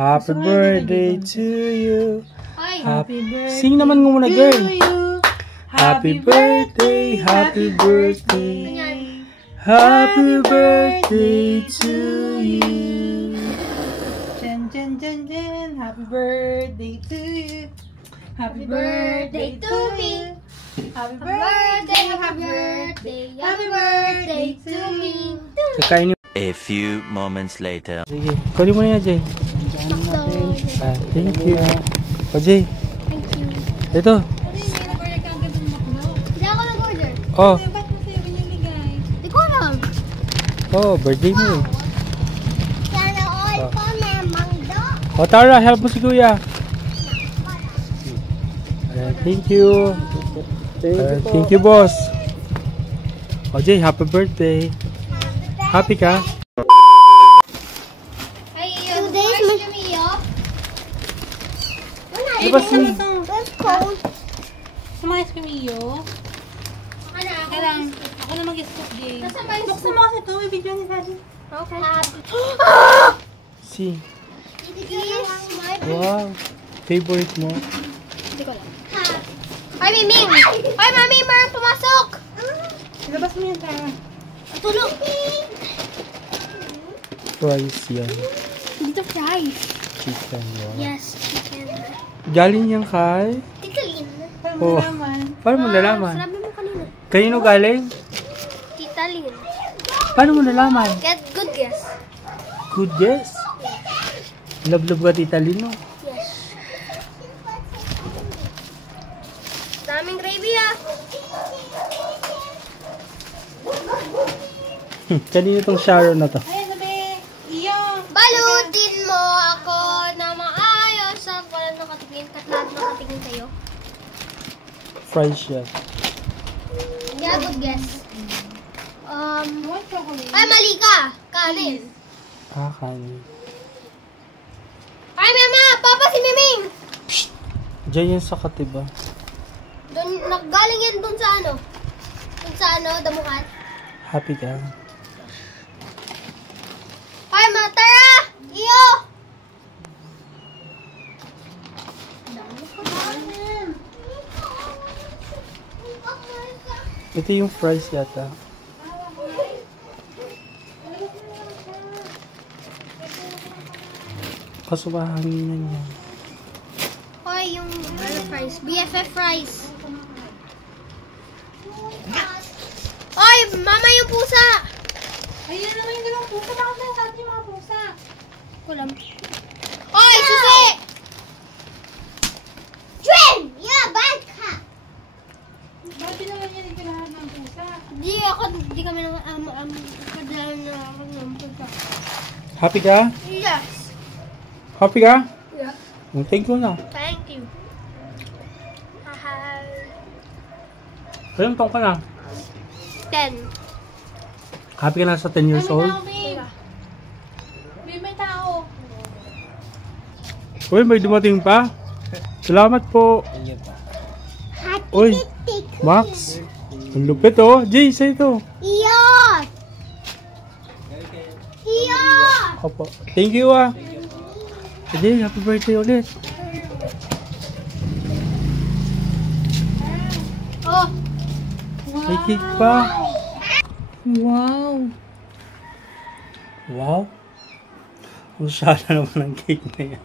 Happy birthday to you. Happy birthday. Sing naman mo muna, girl. Happy birthday. Happy birthday. Happy birthday to you. Jen, Jen, Jen, Jen. Happy birthday to you. Happy birthday to me. Happy birthday, happy birthday, happy birthday to me. Kakainin. A few moments later. Sige, kunin mo na yan, Jay. Thank you. O, Jay. Thank you. Ito. Hindi ako nag-order. Oh. Ba't mo sa'yo binibigay? Hindi ko alam. Oh, birthday mo eh. Sana all po may mangdo. O, Tara, help mo si Kuya. Thank you. Thank you, boss. O, Jay, happy birthday. Happy ka? Ay, today's my Mio. Diba si... That's cold. Sumayas kami iyo. Ano ako? Kailang, ako na mag-scoop day. Nasa may Buksan mo kasi ito, may video ni Daddy. Okay. Si... This is my Wow. Favorite mo? Hindi ko alam. Ay, Miming! Ay, Mami, mayroong pumasok! Ilabas mo yan, Tara. Tulog! Fries yan. Dito fries. Chicken. Wow. Yes, chicken. Galing yan kay... Tita Lynn. Paano Oh. mo naman? Paano mo nalaman? Sinabi mo kanina. Kanino galing? Tita Lynn. Paano mo nalaman? Get good guess. Good guess. Love-love ka, Tita Lino. Yes. Daming gravy ah. Kanino tong Sharon na to? Ay, sabi, iyo. Balutin mo ako na maayos. Ako lang nakatingin. Lahat nakatingin sa'yo. Fries yan. Yeah, good guess. What chocolate? Ay, mali ka. Kanin. Ah, kanin. Ay, Mama! Papa, si Miming! Diyan yan sa katiba. Doon, naggaling yan doon sa ano? Doon sa ano, damuhan. Happy ka? Ay, Ma, tara! Iyo! Ito yung fries yata. Kaso mahanginan yan. Hoy, yung ano fries? BFF fries. Hoy, Mama, yung pusa! Ayun naman yung dalawang pusa. Bakit na sa atin yung mga pusa? Kulam. Hoy, susi! Trin! Yeah, bad ka! Bakit di naman yan yung lahat ng pusa? Di kami nang kadala na ako ng pusa. Happy ka? Yes. Happy ka? Yeah. Thank you na. Thank you. Haha. Ilang taon ka na? 10. Happy ka na sa 10 years old? Babe, may tao. Uy, may dumating pa. Salamat po. Uy, Max. Ang lupit oh. Jay, sa ito. Iyon! Iyon! Opo. Thank you ah. Jay, happy birthday ulit. Oh! May cake pa. Wow. Wow. Masyado naman ang cake na yan.